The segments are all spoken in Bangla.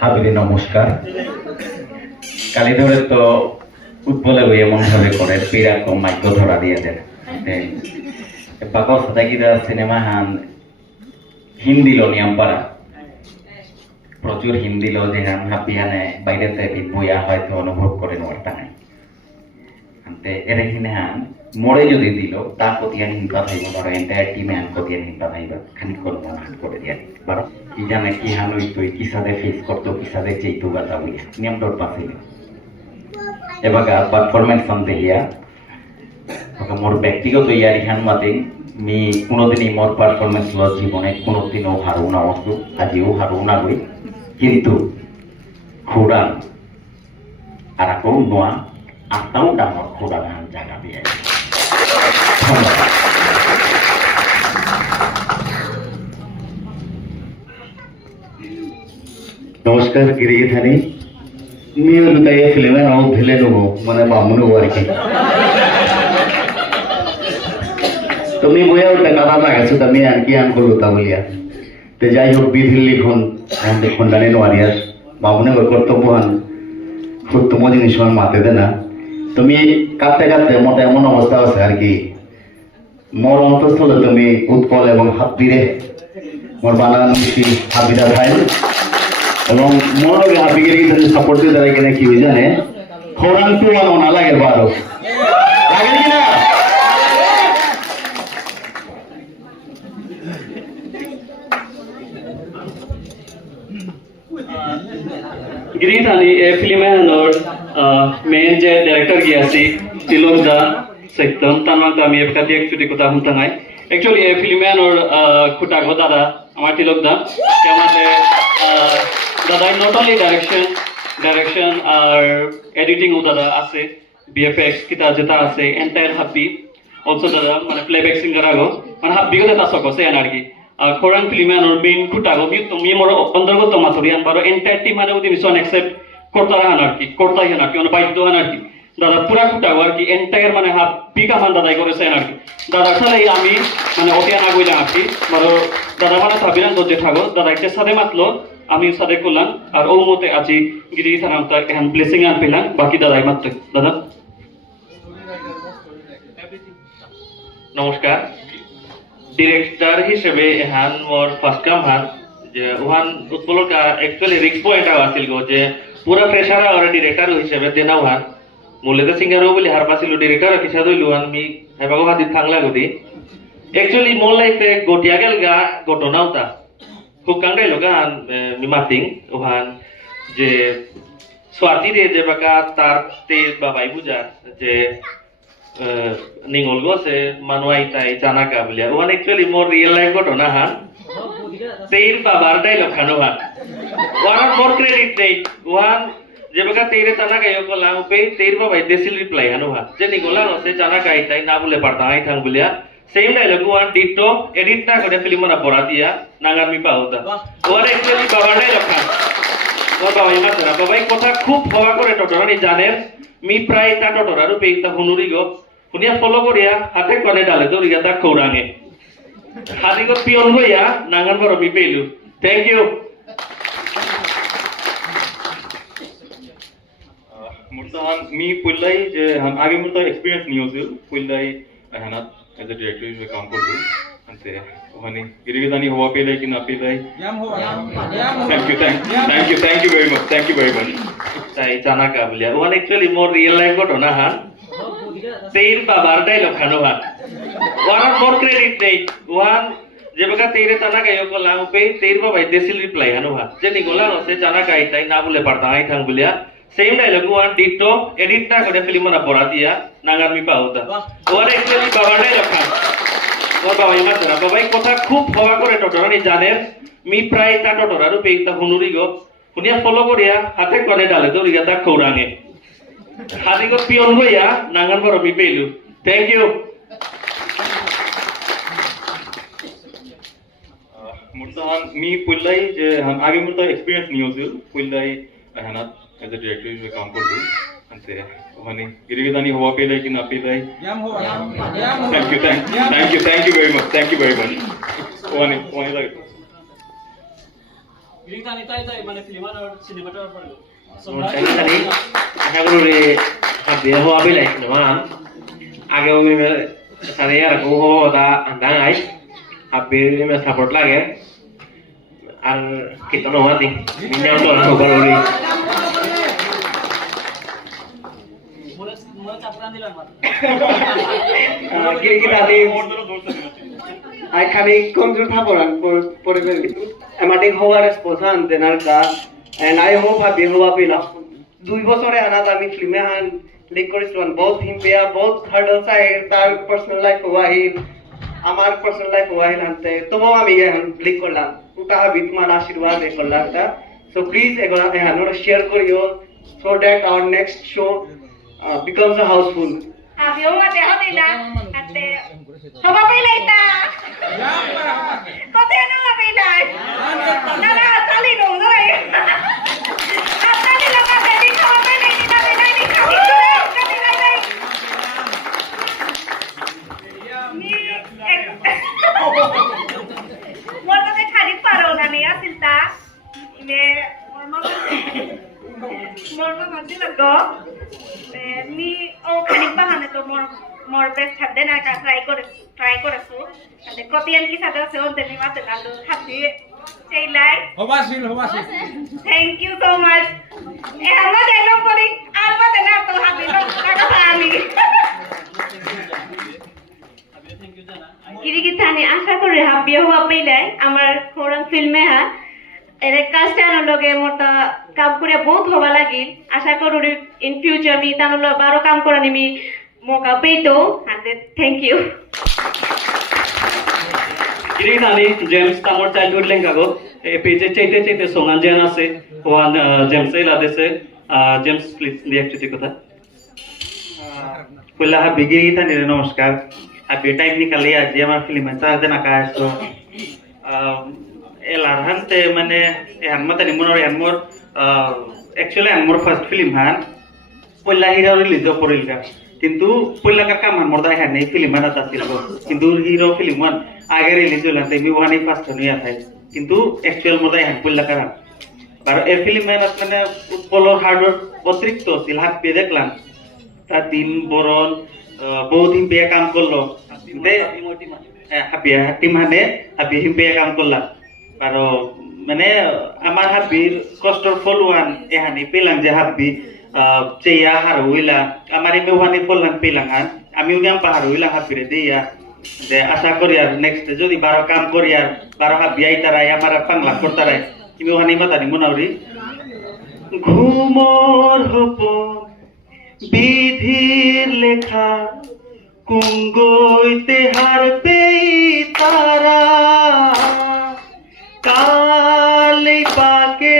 হাবিরে নমস্কার। কালি ধরে তো উৎপলে এমন ভাবে করে পীড়া কম মাইক্য ধরা দিয়ে দেন পাকা সাদাগিরা সিনেমা হান হিন্দি লো নিয়ম পারা প্রচুর হিন্দি লো যে হান হাপিয়ানে বাইরেতে বইয়া হয়তো অনুভব করে নেওয়ার টাঙাই আনতে এরেখিনে হান মোড়ে যদি দিল তার কতিয়ান হিংসা থাইব ধরো এন্টায়ার টিমে হান কতিয়ান হিংসা থাইব খানিক করে মন হাট করে দিয়ে বারো কি জানে কি হান ওই তুই কি সাথে ফেস করতো কি সাথে চেইতু গাতা বলি নিয়ম ডট পাছিল এবার পারফরমেন্স দেখিয়া মোর ব্যক্তিগত ইয়ার ইহান মাতে মি কোনোদিনই মোর পারফরমেন্স ল জীবনে কোনোদিনও হারু না অসু আজিও হারু না গই কিন্তু খুড়ান আর আকৌ নোয়া আটাও ডাঙর খুড়ান হান জায়গা দিয়ে নমস্কার गिरिगी थानी मी लुताई फिल्म है और भिले नो मने बामुन हुआ की तो मी बोया उठे कादा लागे सो तमी आणखी आणको लुता बोलिया ते যাই হোক বিধির লিখন हम देखुन दाने नो आरिया बामुने কর্তব্যহান খুব জিনিস আমার মাতে দে না তুমি কাটতে কাটতে মতে এমন অবস্থা আছে আর কি মোর অন্তঃস্থলে তুমি উৎপল এবং হাবিরে মোর বানান মিষ্টি হাবিরা ভাই এবং মোর লগে হাবিকে যদি সাপোর্ট দিয়ে দাঁড়াই কিনা কি জানে খোরান তো মনে লাগে বারো লাগে কিনা गिरीथ आणि फिल्मेन मेन जे डायरेक्टर गियासी तिलोक दा सेक्टम तानवाक आमी एकादी एक छुटी কথা হুনতাঙাই एक्चुअली फिल्मेन खुटा गो दादा আমার तिलोक दा त्यामध्ये দাদা নট অনলি ডাইরেকশন আর এডিটিং ও দাদা আছে বিএফএক্স কিতা যেটা আছে এন্টায়ার হাবি অলসো দাদা মানে প্লেব্যাক সিঙ্গার আগো মানে হাবি গো তা সকো সে আনারকি খোরান ফিল্মেন ওর মেইন খুটাগো মি তুমি মোর অন্তর্গত মাথরিয়ান বারো এন্টায়ার টিম মানে ওদি মিশন অ্যাকসেপ্ট করতা আনারকি করতাই আনারকি অন বাইদ্য আনারকি দাদা পুরা খুটাগো আর কি এন্টায়ার মানে হাবি কামান দাদাই করেছে আনারকি দাদা খালে আমি মানে ওটিয়া না গইলাম আর কি বারো দাদা মানে সাবিরান দজে থাগো দাদা একটা সাথে মাতলো আমি সাথে করলাম আর ও মতে আজি গিরি থানাম তা এখান ব্লেসিং আন পেলাম বাকি দাদাই মাত্র দাদা নমস্কার ডিরেক্টর হিসেবে এহান মোর ফার্স্ট কাম হান যে ওহান উৎপলক एक्चुअली রিস্ক পয়েন্ট আছিল গো যে পুরা প্রেসার আর ডিরেক্টর হিসেবে দেনা ওহান মূলতে সিঙ্গারও বলি হার পাছিল ডিরেক্টর কিসা দইলু আন মি হেবাগো হাদিত থাংলা গদি एक्चुअली মোর লাইফে গটিয়া গেল গা ঘটনাও তা খুব কাঙ্গাই লোগান মি মাতিং ওহান যে স্বাতি রে যে বাকা তার তে বাবাই বুঝা যে নিঙ্গল গছে মানুয়াই তাই জানাকা বলিয়া ওয়ান एक्चुअली মোর রিয়েল লাইফ ঘটনা হান তেইর বাবার ডাইলগ খানো হান ওয়ান মোর ক্রেডিট নেই ওয়ান যে বাকা তেইরে জানাকা ইও কলাম পে তেইর বাবাই দেশিল রিপ্লাই হানো হান যে নিঙ্গলা গছে জানাকা তাই না বলে পারতা আই থাং বলিয়া same dialogue one ditto edit না করে ফিল্ম না পড়া দিয়া নাগার মি পাউতা ওয়ান एक्चुअली বাবার ডাইলগ খান ওর বাবাই মাতরা বাবাই কথা খুব হওয়া করে টটরানি জানেন মি প্রায় তা টটরারু পেইতা হুনুরি গো শুনিয়া ফলো করিয়া হাতে কনে ডালে দৌড়িয়া তা খৌরাঙে হাতি গো পিয়ন হইয়া নাঙ্গান বড় মি পেইলু থ্যাংক ইউ मुर्तान मी पुल्लाई जे हम आगे मुर्ता एक्सपीरियंस नहीं होছিল पुल्लाई हनात एज अ डायरेक्टर में काम करतो अंते ওখানে गिरिगिदानी हवा पेलाई कि ना पेलाई याम हो थैंक यू वेरी मच তাই জানাকা বলিয়া ওয়ান एक्चुअली মোর রিয়েল লাইফ ঘটনা হান তেইর বাবার ডাইলগ খানো হান ওয়ান মোর ক্রেডিট নেই ওয়ান যে বাকা তেইরে জানাকা ইও কলাম পে তেইর বাবাই দেশিল রিপ্লাই হানো হান যে নিগলা গছে জানাকা তাই না বলে পারতা আই থাং বলিয়া same dialogue one ditto edit না করে ফিল্ম না পড়া দিয়া নাগার মি পাউতা ওয়ান एक्चुअली বাবার ডাইলগ খান ওর বাবাই মাতরা বাবাই কথা খুব হওয়া করে টটরানি জানেন মি প্রায় তা টটরারু পেইতা হুনুরি গো শুনিয়া ফলো করিয়া হাতে কনে ডালে দৌড়িয়া তা খৌরাঙে হাতি গো পিয়ন হইয়া নাঙ্গান বড় মি পেইলু থ্যাংক ইউ मुर्तान मी पुल्लाई जे हम आगे मुर्ता एक्सपीरियंस नहीं होছিল पुल्लाई हनात एज अ डायरेक्टर में काम करतो अंते ওখানে गिरिगिदानी हवा पेलाई कि ना पेलाई याम हो थैंक यू वेरी मच ওখানে লাগে Giritan itu aja mana filman और सिनेमाटर पर tadi tadi akan dulu habis ho habis lagi teman agak umi saya aku ho ada andang ay habis ini support lagi al kita no mati minyak tu orang baru ni mulai capuran dilan mat kiri kita ni ay kami komjur thaporan pore আমাদের হওয়ার রেসপন্সান দেনার কা এন্ড আই হোপ হাবি হওয়া পিলা 2 বছরে আনাত আমি ফিল্মে হান লিক করেছিলাম বহুত হিমপিয়া বহুত হার্ডলস আই তার পার্সোনাল লাইফ ওয়াহি আমার পার্সোনাল লাইফ ওয়াহি আনতে তবু আমি লিক করলাম ওটা হাবি তোমার আশীর্বাদ এ করলাম তা সো প্লিজ এগুলা হানোর শেয়ার করিও so that our next show becomes a houseful Habis orang ada hati lah, ada. Apa pilih tak? Kau tiada nak pilih? Nara tali dong, nara. Tali lepas jadi kau pilih ni, kau pilih ni, kau pilih ni. Ni, mor kau tu cari paro na ni asil ta. Ini mor mati lagu. নি ও খানিক বাহানে তো মোর বেস্ট হাতে না কা ট্রাই করেছো তাহলে কতিয়ান কি সাদা আছে ওতে নি মাতে নালু হাতি সেই লাই হবাসিল থ্যাংক ইউ সো মাচ এ আমরা ডায়লগ করি আর মাতে না তো হাতি টাকা পানি গিরিগিতানি আশা করি হাবিয়ে হওয়া পেলাই আমার খোরান ফিল্মে হা এর কাজটানো লগে মোটা কাম করে বহুত হওয়া লাগিল আশা করি ইন ফিউচার মি তানো বারো কাম করে নিমি মোকা পেতো হাতে thank you Giritan ini James tamor childhood lengka go page chaite songan jan ase one James ei lade se James please react to kotha Pula habi Giritan ini namaskar habi time nikali aji আমার film এ চার দিন আকাশ তো এলার হানতে মানে এহান মাতানি মনোর এহান মোর actually এহান মোর ফার্স্ট ফিল্ম হান পয়লা হিরো রিলিজ করিলকা কিন্তু পয়লাকার কাম হান মোর দা এহান এই ফিল্ম বানাতা ছিল কিন্তু হিরো ফিল্ম ওয়ান আগে রিলিজ হল তাই মি ওয়ানি ফার্স্ট নিয়া থাই কিন্তু অ্যাকচুয়াল মোর দা এহান পয়লাকার আর এই ফিল্ম এ মানে ফুটবল হার্ড অতিরিক্ত ছিল হাত পে দেখলাম তা দিন বরণ বহুত দিন পে কাম করলো হাবিয়া টিম হানে হাবি হিম পে কাম করলাম আর মানে আমার হাবির কষ্টর ফলওয়ান এহানি পেলাম যে হাবি চেয়া হার হইলা আমার এমে ওয়ানি ফললাম পেলাম হান আমি উনিয়াম পাহাড় হইলা হাবিরে দিয়া যে আশা করি আর নেক্সট যদি 12 কাম করি আর 12 হাবি আইতারাই আমার পাংলা করতারাই তুমি ওহানি মাতানি মনাউরি ঘুমর হপন বিধির লেখা কুঙ্গইতে হারবে তারা কালে পাকে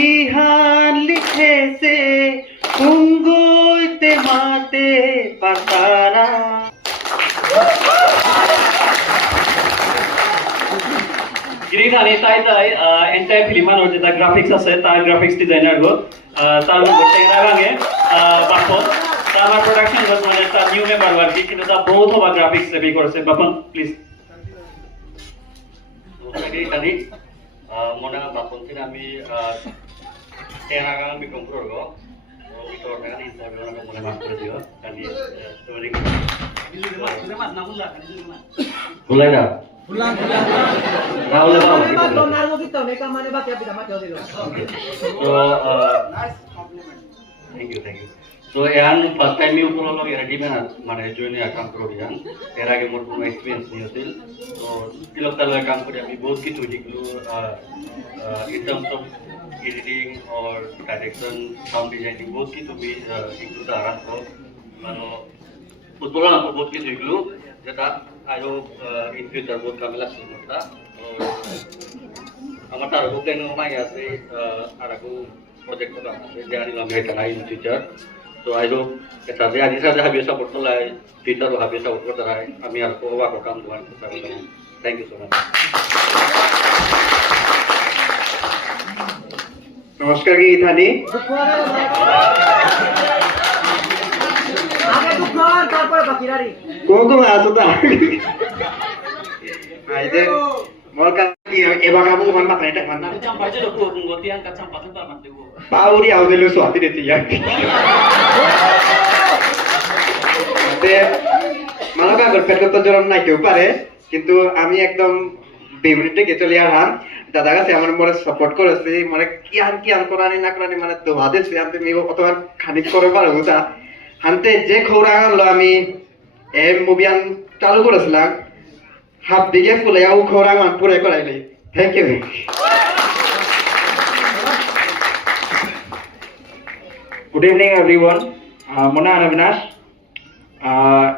ইহান লিখেছে কুঙ্গইতে মাতে পাতারা Giritan ini tai entire filman or jeta graphics ase tar graphics designer go tar tera gange bapon tar production was মানে tar new member warki কিন্তু তা বহুত হবা graphics se bhi korse bapon please tadi mona bapon tin ami tera gang bikom pro itu dengan Instagram aku mulai masuk dia tadi story mulai dah Raul bang thank you so yan first time you pulo log ready mein mane join come karo yan এর আগে মোর কোনো এক্সপেরিয়েন্স নি হছিল তো তিলকতার কাম করে আমি বহুত কিছু শিখলো in terms of editing or direction sound designing बहुत কিছু भी শিখলো তারা তো মানে ফুটবল না বহুত কিছু শিখলো যেটা I hope in future বহুত কামে লাগছে এটা আমার তার বুক দেন মাই আছে আর আকু প্রজেক্ট করা আছে জানি না এটা নাই in future so I hope এটা যে আদি সাথে হাবি সাপোর্ট করলাই ফিউচার ও হাবি সাপোর্ট করতে রাই আমি আর কোবা কো কাম দুয়ান করতে পারবো থ্যাংক ইউ সো মাচ নমস্কার গীতানি আগে দুখান তারপরে বাকিরারি কোন কোন আছো তা আইদে মোর কা Eba kamu man makan itu man. Nanti campur aja dong, nggotian kacang patut tak mati gua. Pau dia awal dulu suatu dia tiap. Nanti malah kan berpikir kota joran naik ke upare, কিন্তু আমি একদম বেউনিতে গেছে লিয়ার দাদা কাছে আমার মনে সাপোর্ট করেছে মানে কি আন করানি না করানি মানে তো আদেশ আমি মিও অতবার খানিক করে পারো বুঝা হানতে যে খৌরা হলো আমি মুভিয়ান চালু করেছিলাম হাফ দিকে ফুলে ও খৌরা মান পুরে করাইলি thank you Good evening, everyone. Mona and Avinash.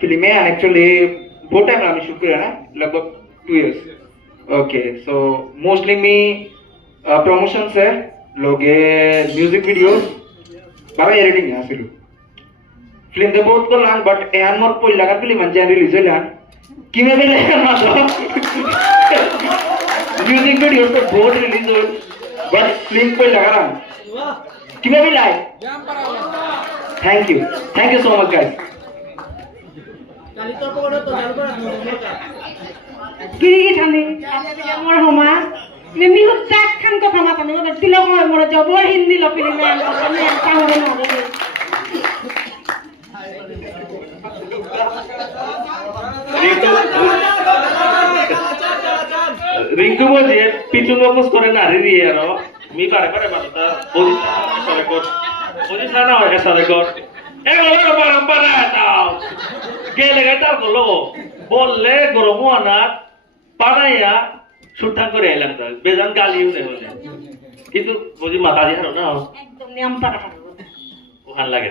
Film में actually बहुत time आमी shoot किया ना लगभग 2 years. Okay, so mostly me promotion से लोग music videos बाबा editing है सिर्फ. Film तो बहुत को लान but एहन मोर कोई लगा film अंजान release है लान. किमें भी लेकर ना तो music videos तो बहुत release हो but film कोई लगा लान. किमें भी लाए. Thank you so much guys. Gigi thani, amor homa. Mimi hutak kan ko thama tani, tilo ko amor jabor Hindi lo film ang kami ang kahore na ho. Rinku বলছে পিছু ফোকাস করে না রি এরো মি পারে মানতা পজিশন না হয় সারে কর এগুলো পরম্পরা দাও গেলে গেটার গুলো বললে গরম না পানাইয়া সুঠান করে এলাম তো বেজান গালিও নেই বলে কিন্তু বুঝি মাথা দিয়ে হারো না একদম নিয়ম পারা ওখান লাগে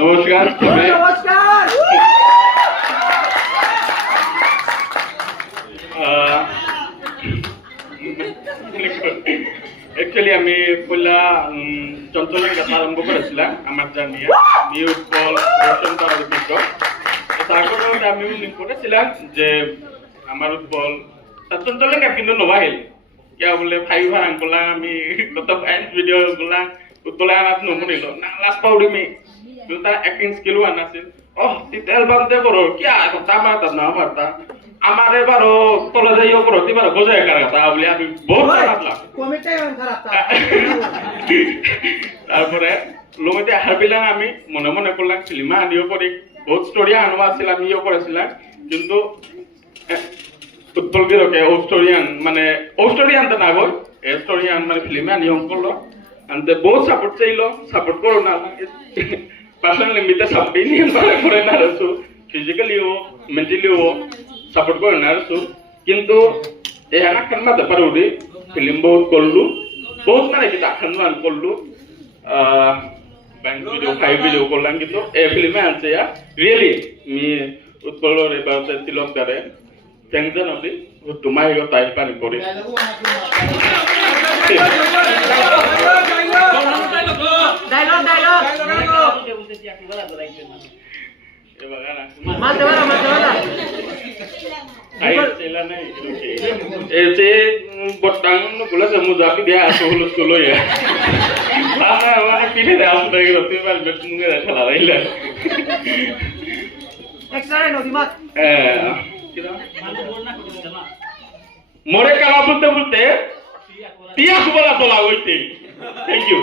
নমস্কার একচুয়ালি আমি পয়লা চঞ্চলের কথা আরম্ভ করেছিলাম আমার জানিয়ে নিউজ বল রোশন করার উদ্দেশ্য তারপরে আমি উল্লেখ করেছিলাম যে আমার উৎপল তার চঞ্চলের কিন্তু নবাহিল क्या बोले भाई भाई बोला मी कत फैन वीडियो बोला उतला आनात नमुनिलो ना लास्ट पाउडी मी तुता एक्टिंग स्किल वाना से ओह ती एल्बम दे करो क्या কথা মাতা না মাতা আমারে বারো তলে যাইও করো তি বারো বোঝায় কার কথা বলে আমি বহুত খারাপ লাগ কমেন্টটাই খারাপ তারপরে লোমতে হারবিলাম আমি মনে মনে করলাম ফিল্মা আনিও করি বহুত স্টোরি আনবা ছিল আমিও করেছিলাম কিন্তু উৎপল গিরকে অস্ট্রেলিয়ান তো না গো অস্ট্রেলিয়ান মানে ফিল্মে নিয়ম করলো আনতে বহুত সাপোর্ট চাইলো সাপোর্ট করো না পার্সোনালি মিতে সাপোর্ট নিয়ম করে না রসু ফিজিক্যালিও মেন্টালিও সাপোর্ট করে না রসু কিন্তু এই আনা খান্না ব্যাপার উড়ি ফিল্ম বহুত করলু বহুত মানে কি খান্না করলু ব্যাংক ভিডিও ফাইভ ভিডিও করলাম কিন্তু এই ফিল্মে আনছে রিয়েলি মি উৎপলের এবার তিলক দারে Thanks only to my type and body. Botang bola semua tapi dia asal solo ya. Mana pilih dah asal dari roti mal betul nggak salah lah. Extra no dimat. मोरे कला बोलते बोलते तिया सुबला तोला होइते थैंक यू